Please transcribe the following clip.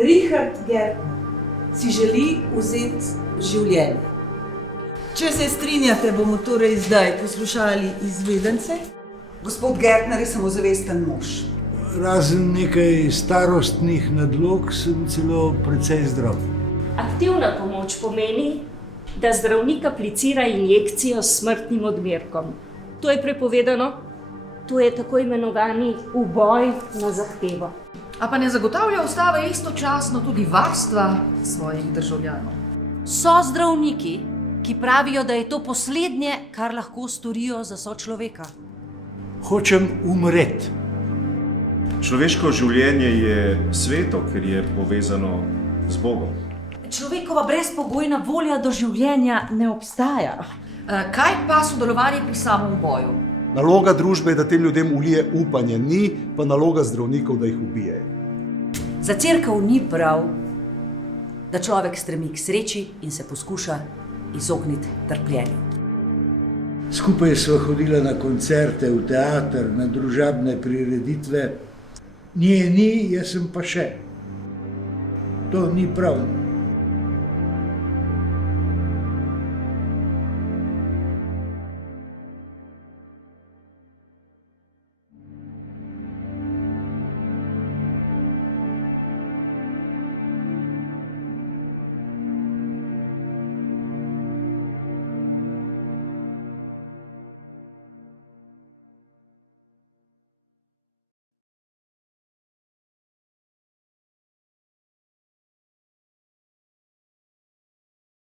Richard Gertner si želi vzeti življenje. Če se strinjate, bomo torej zdaj poslušali izvedence. Gospod Gertner je samozavesten mož. Razen nekaj starostnih nadlog sem celo precej zdrav. Aktivna pomoč pomeni, da zdravnik aplicira injekcijo s smrtnim odmerkom. To je prepovedano, to je tako imenovani uboj na zahtevo. A pa ne zagotavlja ustava istočasno tudi varstva svojih državljanov? So zdravniki, ki pravijo, da je to poslednje, kar lahko storijo za sočloveka. Hočem umreti. Človeško življenje je sveto, ker je povezano z Bogom. Človekova brezpogojna volja do življenja ne obstaja. Kaj pa sodelovanje pri samem boju? Naloga družbe je, da tem ljudem ulije upanje, ni pa naloga zdravnikov, da jih ubijejo. Za cerkev ni prav, da človek stremi k sreči in se poskuša izogniti trpljenju. Skupaj sva hodila na koncerte, v teater, na družabne prireditve. Nje ni, jaz sem pa še. To ni prav.